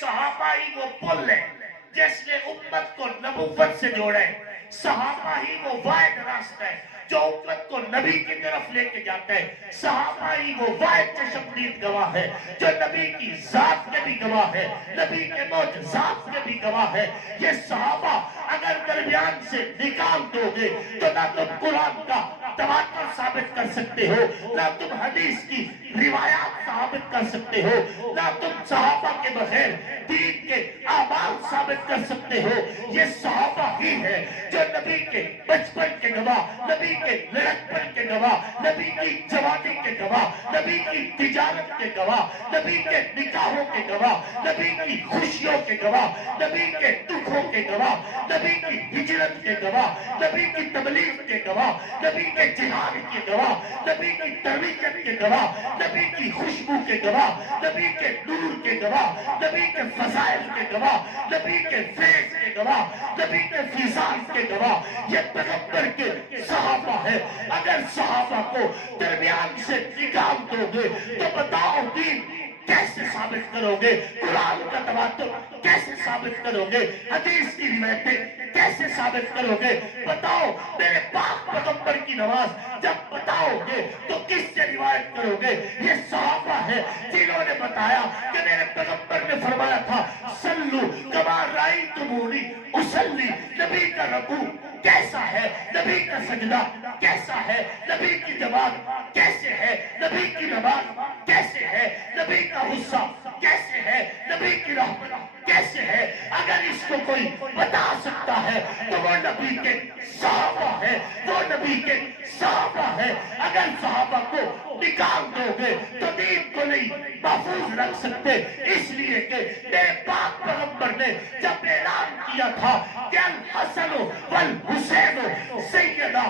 صحابہ ہی وہ پل ہے جس نے امت کو نبوت سے جوڑا ہے. صحابہ ہی وہ واحد راستہ ہے جو امت کو نبی کی طرف لے کے جاتا ہے. صحابہ ہی وہ واحد چشمدید گواہ ہے جو نبی کی ذات کے بھی گواہ ہے, نبی کے معجزات کے بھی گواہ ہے. یہ صحابہ اگر درمیان سے نکال دو گے تو نہ تم قرآن کا تواتر ثابت کر سکتے ہو, نہ تم حدیث کی روایات ثابت کر سکتے ہو, نہ تم صحابہ کے بغیر دین کے اعمال ثابت کر سکتے ہو. یہ صحابہ ہی ہے جو نبی کے بچپن کے گواہ, نبی کے لڑکپن کے گواہ, نبی کی جوانی کے گواہ, نبی کی تجارت کے گواہ, نبی کے نکاحوں کے گواہ, نبی کی خوشیوں کے گواہ, نبی کے دکھوں کے گواہ, نبی کی ہجرت کے گواہ, نبی کی تبلیغ کے گواہ, نبی کے جہاد کے گواہ, نبی کی تربیت کے گواہ, نبی کی خوشبو کے گواہ, نبی کے نور کے گواہ, نبی کے فضائل کے گواہ, نبی کے فیض کے گواہ, نبی کے فیضان کے گواہ. یہ پیغمبر کے صحابہ ہے. اگر صحابہ کو درمیان سے نکال دو گے تو بتاؤ دین کیسے ثابت کرو گے؟ قرآن کا تواتر کیسے ثابت کرو گے؟ حدیث کی روایتیں کیسے ثابت کرو گے؟ بتاؤ میرے پاک پیغمبر کی نماز جب بتاؤ گے تو کس سے روایت کرو گے؟ یہ صحابہ ہے جنہوں نے بتایا کہ میرے پیغمبر نے فرمایا تھا صلو کما رأیتمونی اصلی. نبی کا رکوع کیسا ہے, نبی کا سجدہ کیسا ہے, نبی کی جماعت کیسے ہے, نبی کی نماز کیسے ہے, نبی کا غصہ کیسے ہے, نبی کی رحمت کیسے ہے. اگر اس کو کوئی بتا سکتا ہے تو وہ نبی کے صحابہ ہے, وہ نبی کے صحابہ ہے. اگر صحابہ کو نکال دو گے تو دین کو نہیں محفوظ رکھ سکتے, اس لیے کہ میرے پاک پیغمبر نے جب اعلان کیا تھا کہ الحسن والحسین سیدہ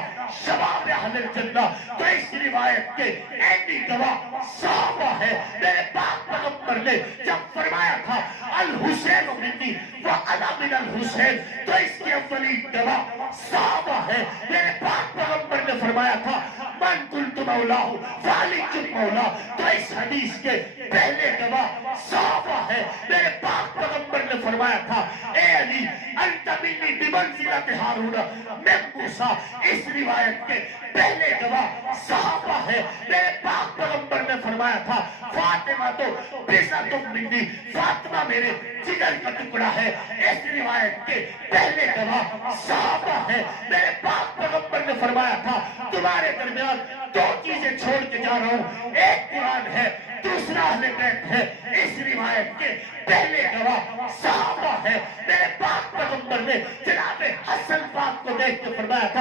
شباب اہل الجنہ, تو اس روایت کے عینی گواہ صحابہ ہے. میرے پاک پیغمبر نے جب فرمایا تھا الحسین منی وانا من الحسین, تو اس کے اولین گواہ صحابہ ہے. میرے پاک پیغمبر نے فرمایا تھا من قلت مولاہ فعلی چن مولا, تو اس حدیث کے پہلے گواہ صحابہ ہے. میرے پاک پیغمبر نے فرمایا تھا اے علی انت منی بمنزلۃ ہارون من موسیٰ, اس روایت کے پہلے گواہ صحابہ ہے. میرے پاک پیغمبر نے فرمایا تھا فاطمہ تو بذۃ منی, فاطمہ میرے جگر کا ٹکڑا ہے, اس روایت کے پہلے گواہ صحابہ ہے. میرے پاک پیغمبر نے فرمایا تھا تمہارے درمیان دو چیزیں چھوڑ کے جا رہا ہوں, ایک قرآن ہے, دوسرا اہل بیت ہے. اس روایت کے پہلے گواہ صحابہ ہے. میرے پاک پیغمبر نے جناب حسن پاک کو دیکھ کے فرمایا تھا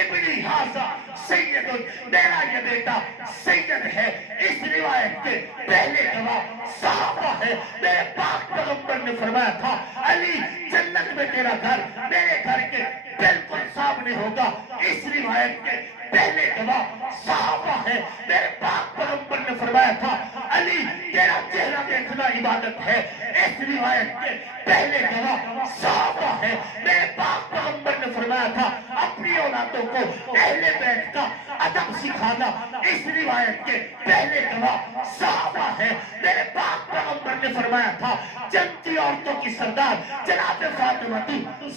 ابنی ھذا سید, میرا یہ بیٹا سید ہے. اس روایت کے پہلے گواہ صحابہ ہے. میرے پاک پیغمبر نے فرمایا تھا علی جنت میں تیرا گھر میرے گھر کے بالکل سامنے ہوگا. اس روایت کے پہلے گواہ صحابہ ہے. میرے پاک پیغمبر نے فرمایا تھا علی تیرا چہرہ دیکھنا عبادت ہے. اس روایت کے پہلے گواہ صحابہ ہے. میرے پاک پیغمبر نے فرمایا تھا اپنی اولادوں کو اہل بیت کا ادب سکھانا. اس روایت کے پہلے گواہ صحابہ ہے. میرے پاک پیغمبر نے فرمایا تھا جنتی عورتوں کی سردار جناب فاطمہ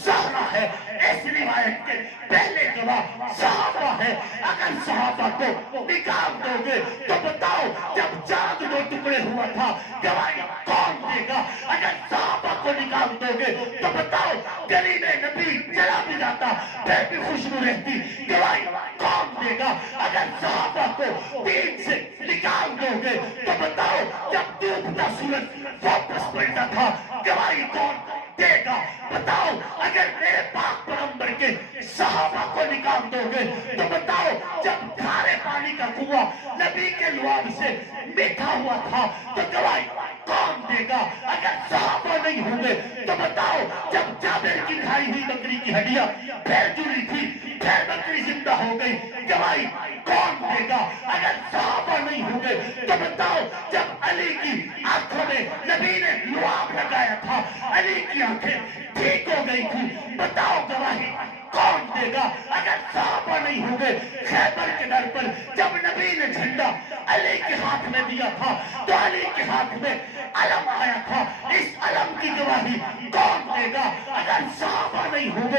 زہرا ہے. اس روایت کے پہلے گواہ صحابہ ہے. اگر صحابہ کو نکال دو گے تو بتاؤ جب چاند دو ٹکڑے ہوا تھا گواہی کون دے گا؟ اگر صحابہ کو نکال دو گے تو بتاؤ گلی میں نبی چلا بھی جاتا پھر بھی خوشبو رہتی, گواہی کون دے گا؟ اگر صحابہ کو دین سے نکال دو گے تو بتاؤ جب ڈوبتا سورج واپس پلٹا تھا گواہی کون دے گا؟ بتاؤ اگر میرے پاک پیغمبر کے صحابہ کو نکال دو گے تو بتاؤ جب کھارے پانی کا کنواں نبی کے لعاب سے میٹھا ہوا تھا تو گواہی کون دے گا؟ اگر صحابہ نہیں ہوں گے تو بتاؤ جب جابر کی کھائی ہوئی بکری کی ہڈیاں پھر جڑی تھی پھر بکری زندہ ہو گئی گواہی کون دے گا؟ اگر صحابہ نہیں ہوں گے تو بتاؤ جب علی کی آنکھوں میں نبی نے لعاب لگایا تھا علی کی آنکھیں ٹھیک ہو گئی تھی, بتاؤ گواہی کون دے گا؟ اگر صحابہ نہیں ہوں گے خیبر کے در پر جب نبی نے جھنڈا علی کے ہاتھ میں دیا تھا تو علی کے ہاتھ میں علم آیا تھا, اس علم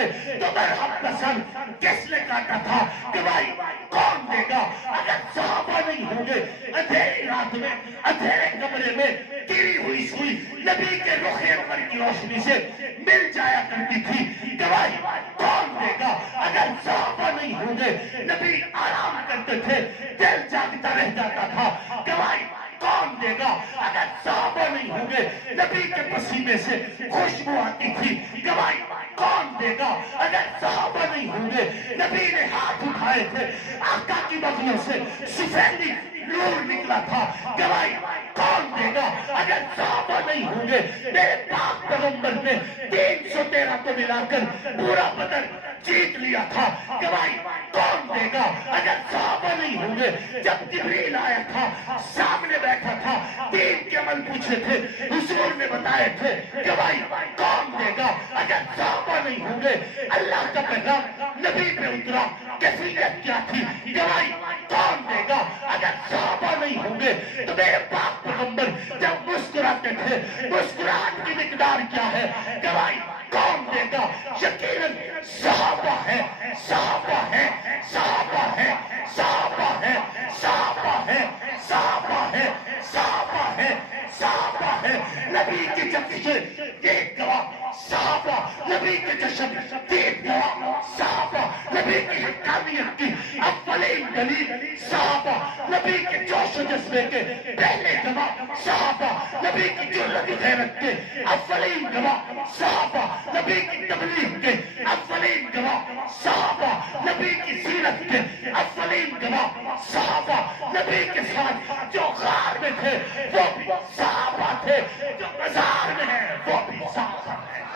تھے تو مرہم کا سر کس نے کاٹا تھا؟ گواہی کون دے گا؟ اگر صحابہ نہیں ہوں گے اندھیری رات میں اندھیرے کمرے میں گری ہوئی سوئی نبی کے رخ انور کی روشنی سے مل جایا کرتی تھی، گواہی کون دے گا؟ اگر صحابہ نہیں ہوں گے نبی آرام کرتے تھے، دل جاگتا رہ جاتا تھا، گواہی کون دے گا؟ اگر صحابہ نہیں ہوں گے نبی کے پسینے سے خوشبو آتی تھی، گواہی کون دے گا؟ اگر صحابہ نہیں ہوں گے نبی نے ہاتھ اٹھائے تھے، آقا کی بغلوں سے سفیدی نور نکلا تھا، گواہی کون دے گا؟ اگر صحابہ نہیں ہوں گے میرے پاک پیغمبر نے 313 کو ملا کر پورا بدر جیت لیا تھا، گواہی کون دے گا؟ اگر صحابہ نہیں ہوں گے جب جبریل آیا تھا سامنے بیٹھا تھا 3 کے عمل پوچھے تھے حضور نے بتائے تھے، گواہی کون دے گا؟ اگر صحابہ نہیں ہوں گے اللہ کا پیغام نبی پہ اترا کیفیت کیا تھی، گواہی کون دے گا؟ اگر صحابہ نہیں ہوں گے تو میرے پاک پیغمبر جب مسکراتے تھے مسکراہٹ کی مقدار کیا ہے، گواہی کون دے گا؟ یقیناً صحابہ ہے، صحابہ ہے، صحابہ ہے، صحابہ ہے، صحابہ ہے، صحابہ ہے، صحابہ ہے، صحابہ ہے، نبی کی جبکہ ایک گواہ صحابہ، نبی کے جشن تین گواہ صحابہ، نبی کی حقانیت کی اولین دلیل صحابہ، نبی کے جوش و جذبے کے پہلے گواہ صحابہ، نبی کی جرأت و غیرت کے اولین گواہ صحابہ، نبی کی تبلیغ کے اولین گواہ صحابہ، نبی کی سیرت کے اولین گواہ صحابہ، نبی کے ساتھ جو غار میں تھے وہ بھی صحابہ تھے، جو مزار میں ہیں وہ بھی صحابہ ہیں۔